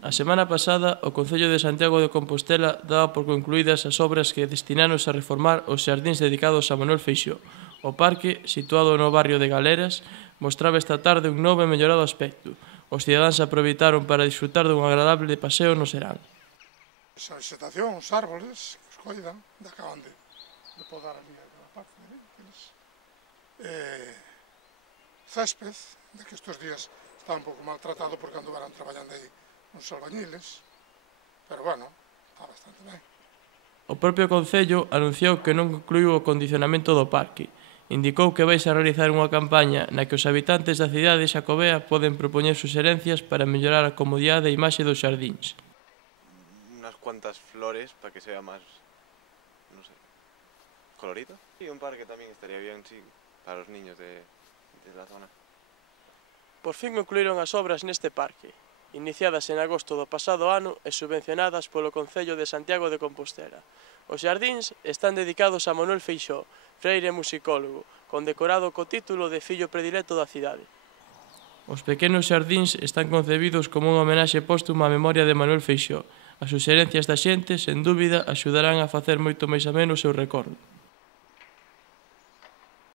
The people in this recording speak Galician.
A semana pasada, o Concello de Santiago de Compostela daba por concluídas as obras que destinanos a reformar os xardíns dedicados a Manuel Feixóo. O parque, situado no barrio de Galeras, mostraba esta tarde un novo e mellorado aspecto. Os cidadáns aproveitaron para disfrutar dun agradable paseo no serán. Esa vegetación, os árboles, que os coidan, acaban de podar ali aquela parte, césped, de que estes días está un pouco maltratado porque anduveran traballando aí uns albañiles, pero bueno, está bastante ben. O propio Concello anunciou que non concluiu o condicionamento do parque. Indicou que vaise a realizar unha campaña na que os habitantes da cidade xacobea poden propoñer suxerencias para mellorar a comodidade e imaxe dos xardíns. Unas cuantas flores para que sea más, no sé, colorido. Y un parque también estaría bien, sí, para los niños de la zona. Por fin concluíron as obras neste parque, iniciadas en agosto do pasado ano e subvencionadas polo Concello de Santiago de Compostela. Os xardíns están dedicados a Manuel Feixóo, freire e musicólogo, condecorado co título de fillo predilecto da cidade. Os pequenos xardíns están concebidos como unha homenaxe póstuma á memoria de Manuel Feixóo. As suxerencias da xente, sen dúbida, axudarán a facer moito máis ameno o seu recordo.